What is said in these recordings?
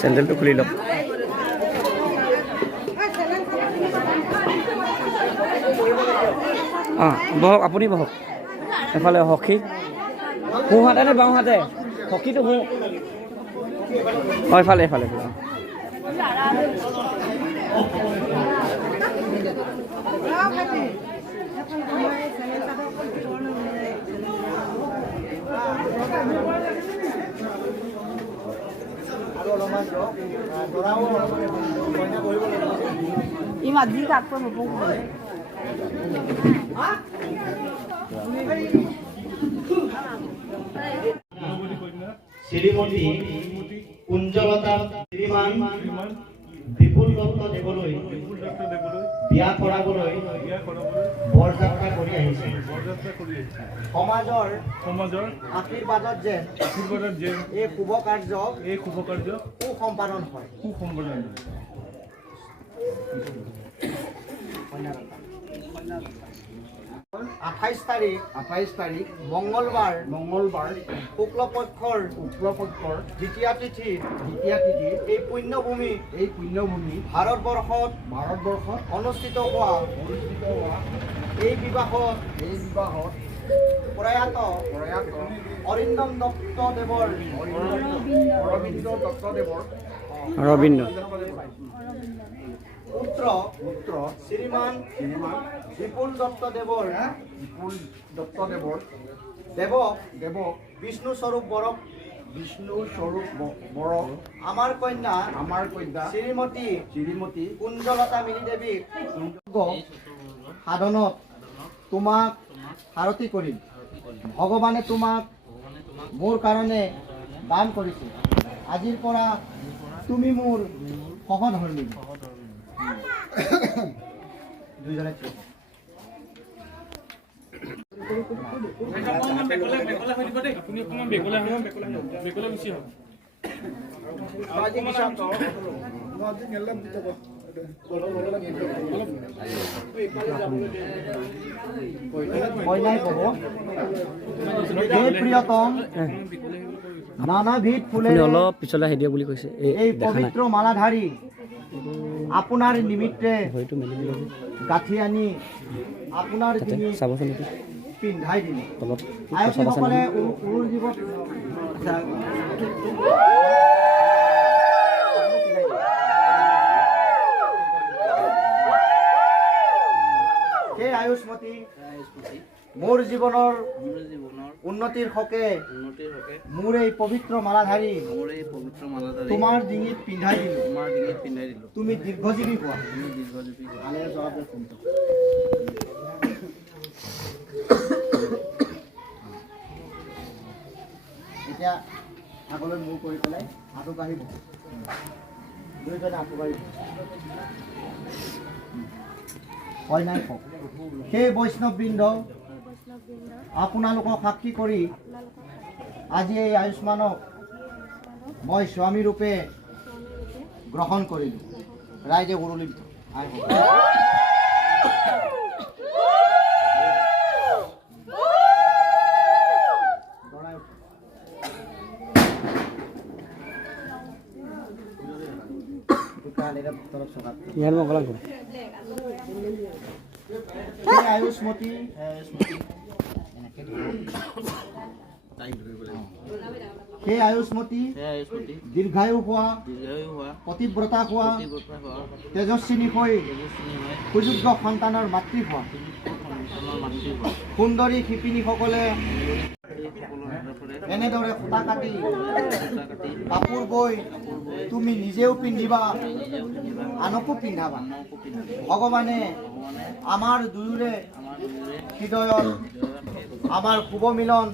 চেণ্ডেলটো খুলি লওক। বহক, আপুনি বহক। এফালে হকী সোঁ হাতে নে বাওঁ হাতে? হকীটো সোঁ। এফালে এফালে শ্রীমতী কুঞ্জলতা শ্রীমান বিপুল দত্ত দেৱলৈ বিয়া কৰাবলৈ বৰযাত্ৰা কৰি আহিছে। সমাজৰ আশীৰ্বাদত যেন এই শুভ কাৰ্য সুসম্পাদন হয়। 28 তাৰিখ মঙ্গলবাৰ শুক্লপক্ষৰ দ্বিতীয়া তিথি এই পুণ্যভূমি ভাৰতবৰ্ষত অনুষ্ঠিত হোৱা এই বিবাহত প্ৰয়াত অৰিন্দম দত্তদেৱৰ অৰবিন্দ পুত্ৰ শ্ৰীমান বিপুল দত্তদেৱৰ দেৱক বিষ্ণুস্বৰূপ বৰক আমাৰ কন্যা শ্ৰীমতী কুঞ্জলতা মিলি দেৱীক সাধনত তোমাক সাৰথি কৰিম। ভগৱানে তোমাক মোৰ কাৰণে দান কৰিছে। আজিৰ পৰা তুমি মোৰ সহধৰ্মী। দুইজনে ঠিক আছে। কইনাই ক'ব, হে প্ৰিয়তম, নানাবিধ ফুলেৰে অলপ পিছলৈ আহি দিয়ক বুলি কৈছে। এই পবিত্ৰ মালাধাৰী আপোনাৰ নিমিত্তে হয়তো মেলি দিলে গাঁঠি আনি আপোনাৰ ডিঙিত চাবচোন এইটো পিন্ধাই দিলে। তলত আয়তীসকলে উৰুৰ জীৱ সেই আয়ুষ্মতী মোৰ জীৱনৰ উন্নতিৰ হকে মোৰ এই পবিত্ৰ মালাধাৰী তোমাৰ ডিঙিত পিন্ধাই দিলো। তুমি দীৰ্ঘজীৱী হোৱা। এতিয়া আগলৈ মূৰ কৰি পেলাই আঁঠু কাঢ়িব। দুইজনে আঁঠু কাঢ়িব। কইনাই কওক, সেই বৈষ্ণৱবৃন্দ আপোনালোকক সাক্ষী কৰি আজি এই আয়ুষ্মানক মই স্বামী ৰূপে গ্ৰহণ কৰিলোঁ। ৰাইজে উৰুলি ইয়াৰ মই ক'লাম আয়ুষ্মতী সেই আয়ুষ্মতী দীৰ্ঘায়ু হোৱা, পতিব্ৰতা হোৱা, তেজস্বিনী হৈ সুযোগ্য সন্তানৰ মাতৃ হোৱা। সুন্দৰী শিপিনীসকলে এনেদৰে সূতা কাটি কাপোৰ বৈ তুমি নিজেও পিন্ধিবা, আনকো পিন্ধাবা। ভগৱানে আমাৰ দুয়োৰে হৃদয়ত আমাৰ শুভ মিলন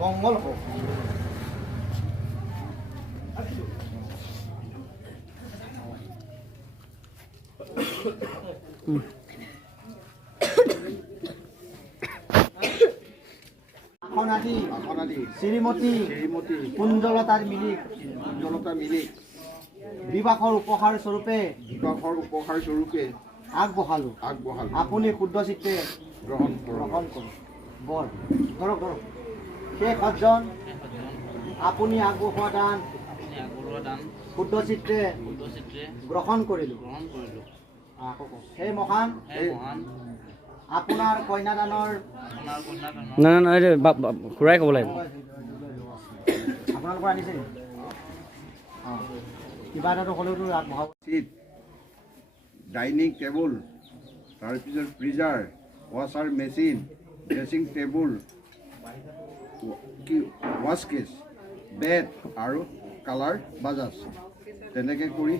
মংগল হওক। শ্ৰীমতী কুঞ্জলতাৰ মিলিক বিবাহৰ উপহাৰ স্বৰূপে আগবঢ়ালো। আপুনি শুদ্ধ চিত্তে গ্ৰহণ কৰক। বৰ ধৰক সেই সজ্জন আপুনি আগবঢ়োৱা দান শুদ্ধ চিত্তে গ্ৰহণ কৰিলোঁ। সেই মহান আপোনাৰ কন্যাদানৰ নাই খুৰাই ক'ব লাগিব। আপোনালোকৰ আনিছে কিবা এটাতো হ'লেওতো আগবঢ়াব। ডাইনিং টেবুল, তাৰপিছত freezer, washer machine, dressing table, ৱাছ কেছ, বেড আৰু কালাৰ বাজাজ, তেনেকৈ কৰি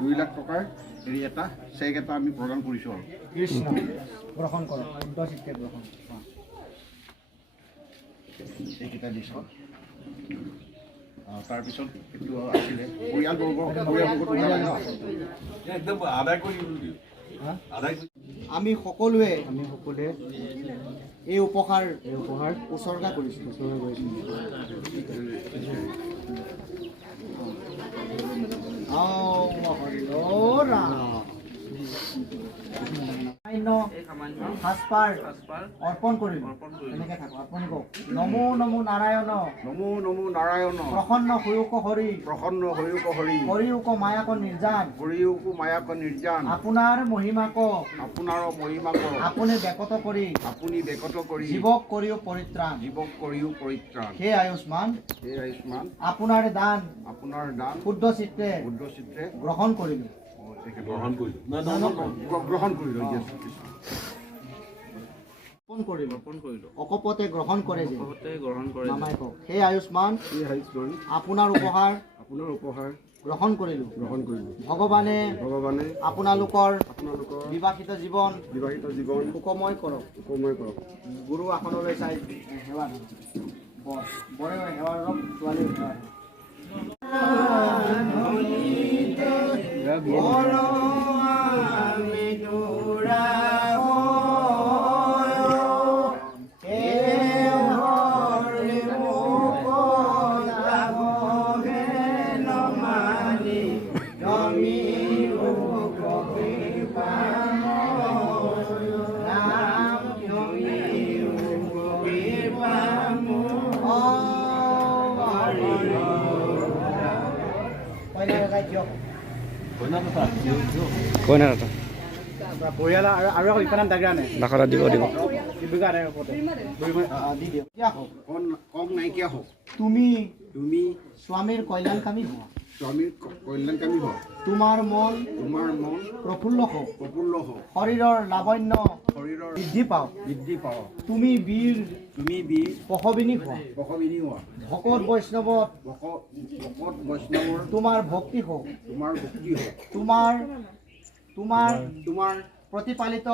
2 লাখ টকাৰ হেৰি এটা চেক এটা আমি প্ৰদান কৰিছোঁ। আৰু কৃষ্ণ গ্ৰহণ কৰক, শুদ্ধ চিত্তে গ্ৰহণ। এইকেইটা দিছোঁ। তাৰপিছত এইটো আছিলে আমি সকলোৱে এই উপহাৰ উচৰ্গা কৰিছোঁ। সামান্য সাজপাৰ অৰ্পণ কৰিলোঁ। এনেকৈ থাকোঁ। আপুনি কওক, নমো নমো নাৰায়ণ নমো নমো নাৰায়ণ প্ৰসন্ন হৰিউক হৰি প্ৰসন্ন হৰিউক হৰি হৰিউক মায়াক নিৰ্জান হৰিউক মায়াক নিৰ্জান আপোনাৰ মহিমাক আপোনাৰ মহিমাক আপুনি বেকত কৰি আপুনি বেকত কৰি জীৱক কৰিও পৰিত্ৰাণ জীৱক কৰিও পৰিত্ৰাণ। হে আয়ুষ্মান হে আয়ুষ্মান আপোনাৰ দান আপোনাৰ দান শুদ্ধ চিত্তে শুদ্ধ চিত্ৰে গ্ৰহণ কৰিলোঁ। গ্ৰহণ কৰিলোঁ। গ্ৰহণ কৰিলোঁ। অৰ্পণ কৰিলোঁ। অকপতে গ্ৰহণ কৰে যে মামাই কওক, হে আয়ুষ্মান হে আয়ুষ্মান আপোনাৰ উপহাৰ গ্ৰহণ কৰিলোঁ। ভগৱানে আপোনালোকৰ বিবাহিত জীৱন সুখময় কৰক। গুৰু আসনলৈ চাই সেৱা বৰে সেৱা ৰক ছোৱালী কইনা দাদা পৰিয়াল আৰু এখন ইফালে দাগৰা নাই দাখৰা দিব দি দিয়ক। কম নাইকিয়া হওক। তুমি তুমি স্বামীৰ কল্যাণকামী হোৱা। স্বামীৰ কল্যাণকামী হওক। তোমাৰ মন প্ৰফুল্ল হওক। শৰীৰৰ লাৱণ্য বৃদ্ধি পাওক। তুমি বীৰ পশবিনী হোৱা। ভকত বৈষ্ণৱত তোমাৰ ভক্তি হওক। তোমাৰ প্ৰতিপালিত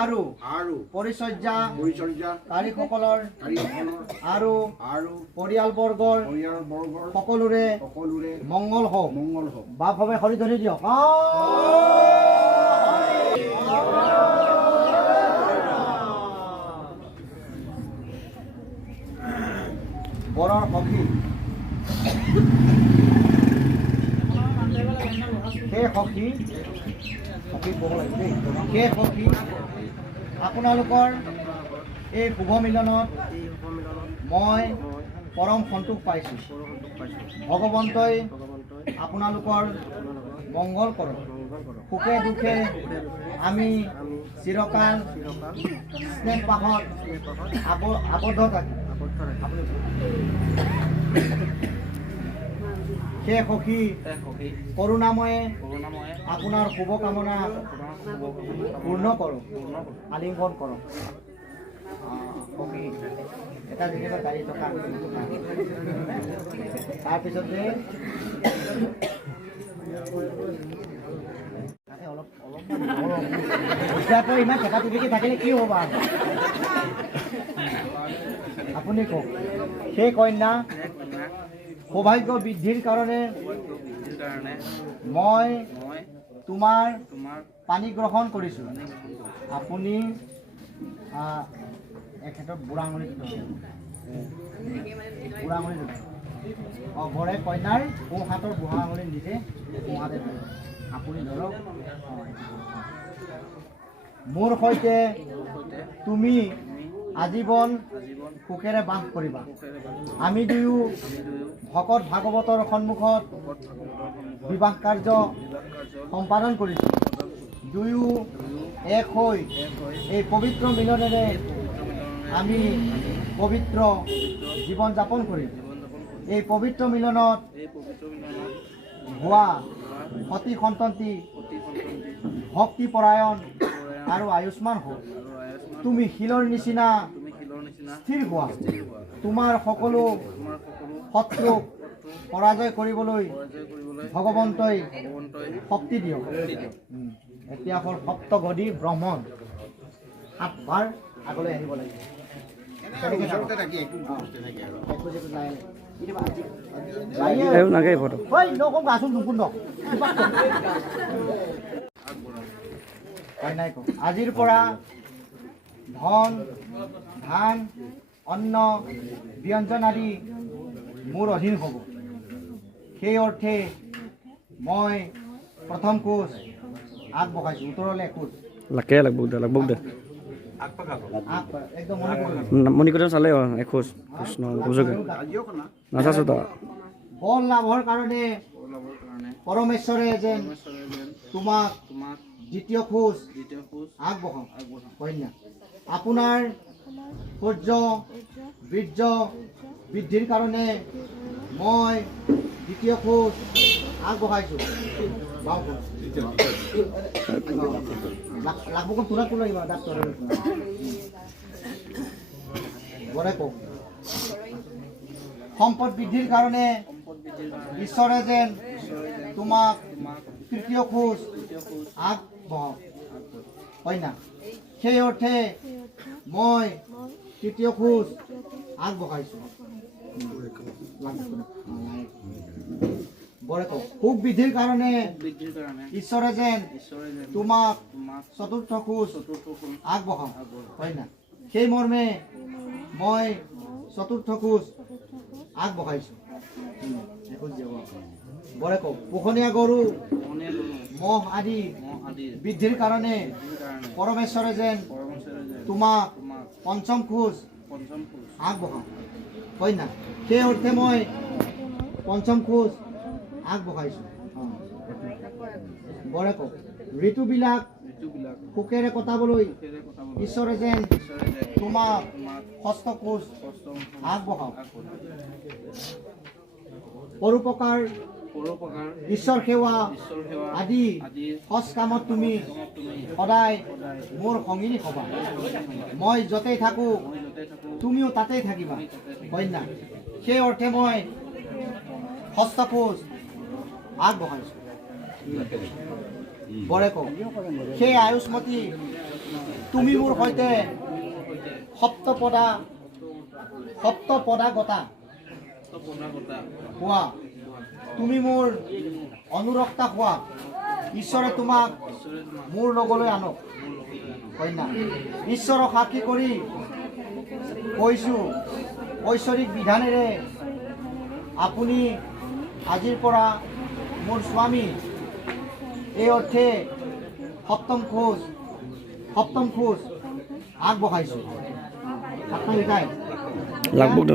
আৰু পৰিচৰ্যাকাৰীসকলৰ আৰু পৰিয়ালবৰ্গৰ সকলোৰে মংগল হওক। বাপভাৱে হৰি ধৰি দিয়ক। বৰৰ সখী আপোনালোকৰ এই শুভ মিলনত মই পৰম সন্তোষ পাইছোঁ। ভগৱন্তই আপোনালোকৰ মংগল কৰক। সুখে দুখে আমি চিৰকাল স্নেহ পাশত আবদ্ধ থাকিম। হে সখী কৰুণাময়ে আপনাৰ শুভকামনা পূৰ্ণ কৰো। আলিঙ্গন কৰো। সখী এটা যেনিবা গাড়ী থকা তাৰপিছতে এতিয়াতো ইমান চেকা টিপিকি থাকিলে কি হ'ব? আপুনি কওক। সেই কন্যা সৌভাগ্য বৃদ্ধিৰ কাৰণে মই তোমাৰ পানী গ্ৰহণ কৰিছোঁ। আপুনি এখেতৰ বুঢ়া আঙুলি বৰে কন্যাৰ সোঁ হাতৰ বুঢ়া আঙুলি নিজে সোঁহাতে ধৰে। আপুনি ধৰক। মোৰ সৈতে তুমি আজীৱন সুখেৰে বাস কৰিবা। আমি দুয়ো ভকত ভাগৱতৰ সন্মুখত বিবাহ কাৰ্য সম্পাদন কৰিছোঁ। দুয়ো এক হৈ এই পবিত্ৰ মিলনেৰে আমি পবিত্ৰ জীৱন যাপন কৰিম। এই পবিত্ৰ মিলনত হোৱা সতী সন্ততি ভক্তিপৰায়ণ আৰু আয়ুষ্মান হওক। তুমি শিলৰ নিচিনা স্থিৰ হোৱা। তোমাৰ সকলো শত্ৰুক পৰাজয় কৰিবলৈ ভগৱন্তই শক্তি দিয়ক। এতিয়া হ'ল সপ্তগদী ব্ৰহ্মণ। 7 বাৰ আগলৈ আহিব লাগিব। আজিৰ পৰা ধন ধান অন্ন ব্যঞ্জন আদি মোৰ অধীন হ'ব। সেই অৰ্থে মই প্ৰথম কোচ আগবঢ়াইছোঁ। উত্তৰলৈ এখোজ লাকে লাগবক দে একদম মনে মণিকূটন চালে এখোজ কৃষ্ণ বুজকে নাচাছো তো বল লাভৰ কাৰণে পৰমেশ্বৰে যেন তোমাক দ্বিতীয় খোজ আগবঢ়াওক কন্যা আপোনাৰ সূৰ্য বীৰ্য বৃদ্ধিৰ কাৰণে মই দ্বিতীয় খোজ আগবঢ়াইছোঁ লাগব তোলা তোলা ডাক্তৰ বৰে কওক সম্পদ বৃদ্ধিৰ কাৰণে ঈশ্বৰে যেন তোমাক তৃতীয় খোজ আগবঢ়াওক কন্যা সেই অৰ্থে মই তৃতীয় খোজ আগবঢ়াইছোঁ বৰে কওক সুখ বৃদ্ধিৰ কাৰণে ঈশ্বৰে যেন তোমাক চতুৰ্থ খোজ আগবঢ়াওক কন্যা সেই মৰ্মে মই চতুৰ্থ খোজ আগবঢ়াইছোঁ বৰে কওক পোহনীয়া গৰু মহ আদি বৃদ্ধিৰ কাৰণে পৰমেশ্বৰে যেন তোমাক পঞ্চম খোজ আগবঢ়াওক কন্যা সেই অৰ্থে মই পঞ্চম খোজ আগবঢ়াইছোঁ বৰে কওক ঋতুবিলাক সুখেৰে কটাবলৈ ঈশ্বৰে যেন তোমাক ষষ্ঠ খোজ আগবঢ়াওক পৰোপকাৰ ঈশ্বৰ সেৱা আদি সৎ কামত তুমি সদায় মোৰ সংগিনী হ'বা মই য'তেই থাকোঁ তুমিও তাতেই থাকিবা কন্যা সেই অৰ্থে মই ষষ্ঠ খোজ আগবঢ়াইছোঁ বৰে কওক সেই আয়ুষ্মতী তুমি মোৰ সৈতে সপ্তপদাগতা হোৱা তুমি মোৰ অনুৰক্তা হোৱা ঈশ্বৰে তোমাক মোৰ লগলৈ আনক কন্যা ঈশ্বৰক সাক্ষী কৰি কৈছোঁ ঐশ্বৰিক বিধানেৰে আপুনি আজিৰ পৰা মোৰ স্বামী এই অৰ্থে সপ্তম খোজ আগবঢ়াইছোঁ আপোনালোকে লাগবক দে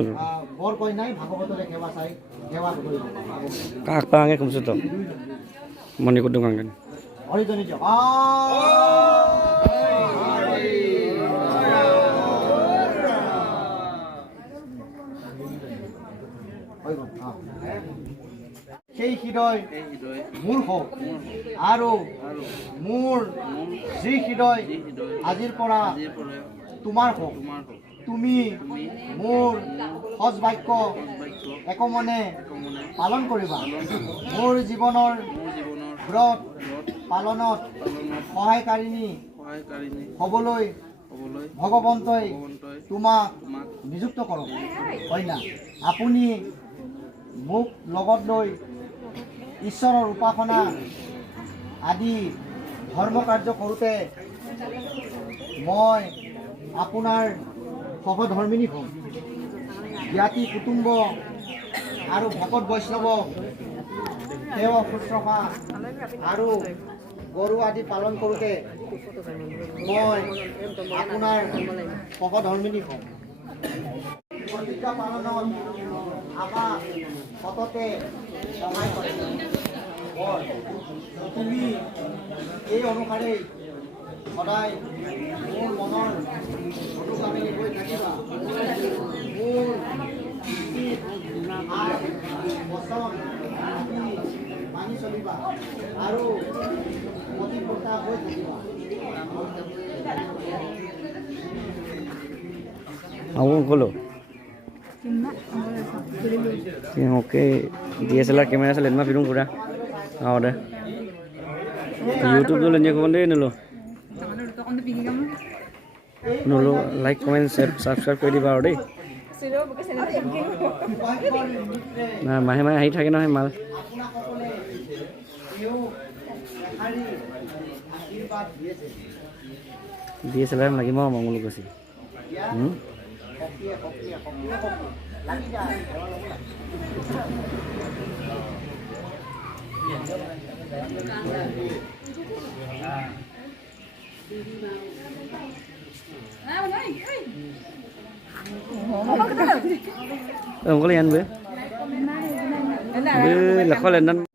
বৰ কন্যাই ভাগৱতৰে সেৱা চাই সেৱা কৰিব কাক পাঙে কমছে তো মণিকূটন কাংগেন হৰিজনী দিয়ক সেই হৃদয় মোৰ হওক আৰু মোৰ যি হৃদয় আজিৰ পৰা তোমাৰ হওক তুমি মোৰ সজ বাক্য একমনে পালন কৰিবা মোৰ জীৱনৰ ব্ৰত পালনত সহায়কাৰিণী হ'বলৈ ভগৱন্তই তোমাক নিযুক্ত কৰক কন্যা আপুনি মোক লগত লৈ ঈশ্বৰৰ উপাসনা আদি ধৰ্ম কাৰ্য কৰোঁতে মই আপোনাৰ সহধৰ্মিনী হ'ম জ্ঞাতি কুটুম্ব আৰু ভকত বৈষ্ণৱ সেৱা শুশ্ৰূষা আৰু গৰু আদি পালন কৰোঁতে মই আপোনাৰ সহধৰ্মিনী হ'ম প্ৰতিজ্ঞা পালনত আমাক সততে সহায় কৰে তুমি এই অনুসাৰেই সদায় মোৰ মনৰ অনুগামী হৈ থাকিবা মোৰ বচন মানি চলিবা আৰু প্ৰতিপতা হৈ থাকিবা Golo. Oke, DSLR kamera sa lens film pura. Ada. YouTube dulu nyekomen deh dulu. Dulu like, comment, share, subscribe কৰি দিবা আৰু দেই। না মাহে মাহে আহি থাকে নহয় মাল। DSLR লাগিব মংগল কৈছে। Ông có liền với là khó lên năn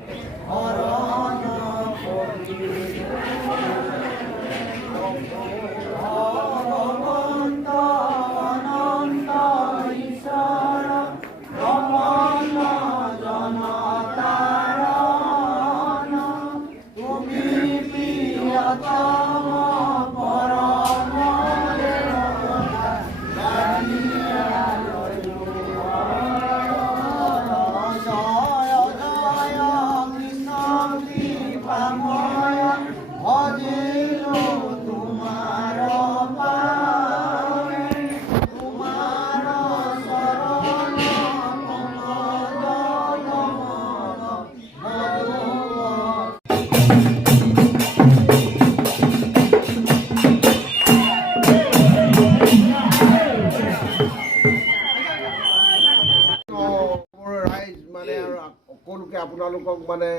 সকলোকে আপোনালোকক মানে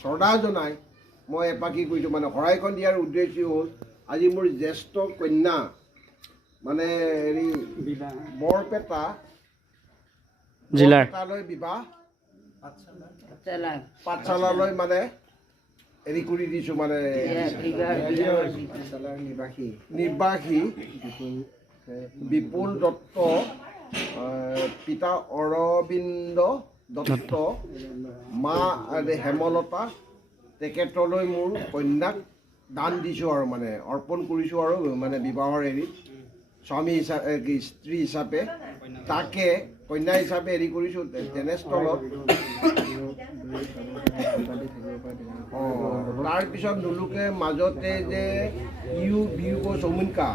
শ্ৰদ্ধা জনাই মই এপাকি কৈছোঁ মানে শৰাইখন দিয়াৰ উদ্দেশ্য হ'ল আজি মোৰ জ্যেষ্ঠ কন্যা মানে হেৰি বৰপেটা জিলাৰ তালৈ বিবাহ পাঠশালালৈ মানে হেৰি কৰি দিছোঁ মানে নিবাসী বিপুল দত্ত পিতা অৰবিন্দ দত্ত মা হেমলতা তেখেতলৈ মোৰ কন্যাক দান দিছোঁ আৰু মানে অৰ্পণ কৰিছোঁ আৰু মানে বিবাহৰ হেৰিত স্বামী হিচাপে স্ত্ৰী হিচাপে তাকে কন্যা হিচাপে হেৰি কৰিছোঁ তেনেস্থলত তাৰপিছত নুলুকে মাজতে যে বিহু চমুনকা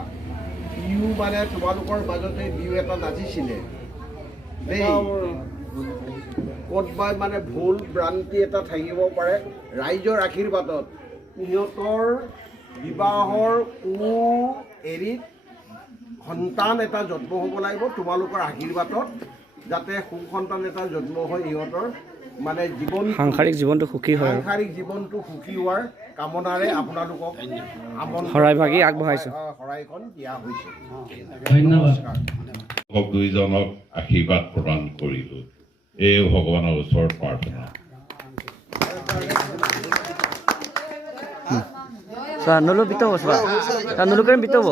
বিহু মানে তোমালোকৰ মাজতে বিহু এটা নাচিছিলে দেই ক'তবাই মানে ভুল ভ্ৰান্তি এটা থাকিব পাৰে ৰাইজৰ আশীৰ্বাদত সিহঁতৰ বিবাহৰ এৰিত সন্তান এটা জন্ম হ'ব লাগিব তোমালোকৰ আশীৰ্বাদত যাতে সুসন্তান এটা জন্ম হয় সিহঁতৰ মানে সাংসাৰিক জীৱনটো সুখী হয় সাংসাৰিক জীৱনটো সুখী হোৱাৰ কামনাৰে আপোনালোকক শৰাই ভাগি আগবঢ়াইছোঁ শৰাইখন দিয়া হৈছে ধন্যবাদ দুইজনক আশীৰ্বাদ প্ৰদান কৰিলোঁ এই ভগৱানৰ ওচৰত প্ৰাৰ্থনা নলো বিতব নলো কৰিম বিতব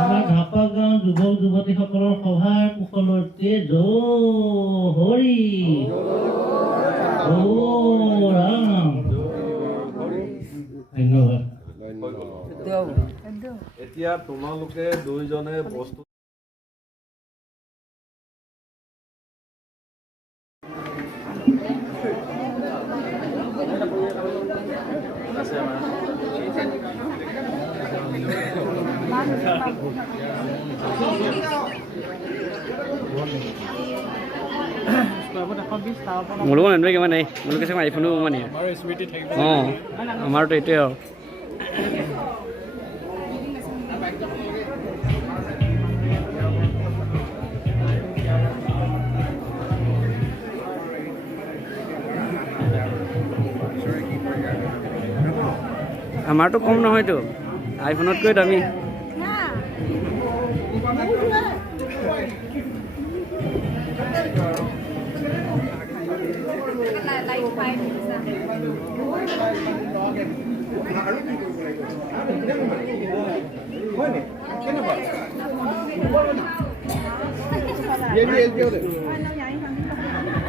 আমাৰ ঢাপা গাঁও যুৱক যুৱতীসকলৰ সহায় কুশলতে হৰি ৰাম ধন্যবাদ এতিয়া তোমালোকে দুইজনে বস্তু মোৰো এনেকৈ কিমান নাই মোলোকে চাগে আইফোনো মানে অঁ আমাৰতো এইটোৱে আৰু আমাৰতো কম নহয়তো আইফোনতকৈ দামী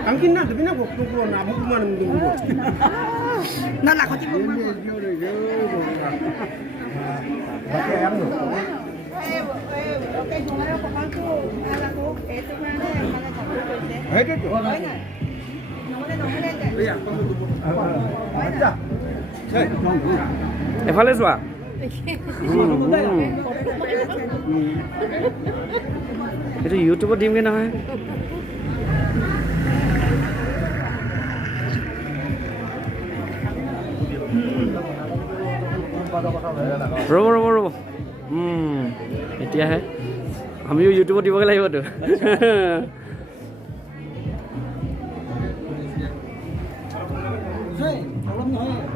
Angkin na, tapi na waktu ko na mo kuman ng dugo. Nalakot ko. Bakit ano? Okay, kung ano pa kanto, ala ko, eto na na, mga kapatid ko. Heto to. এফালে যোৱা এইটো ইউটিউবত দিমগৈ নহয় ৰ'ব ৰ'ব ৰ'ব এতিয়াহে আমিও ইউটিউবত দিবগৈ লাগিবতো নহয়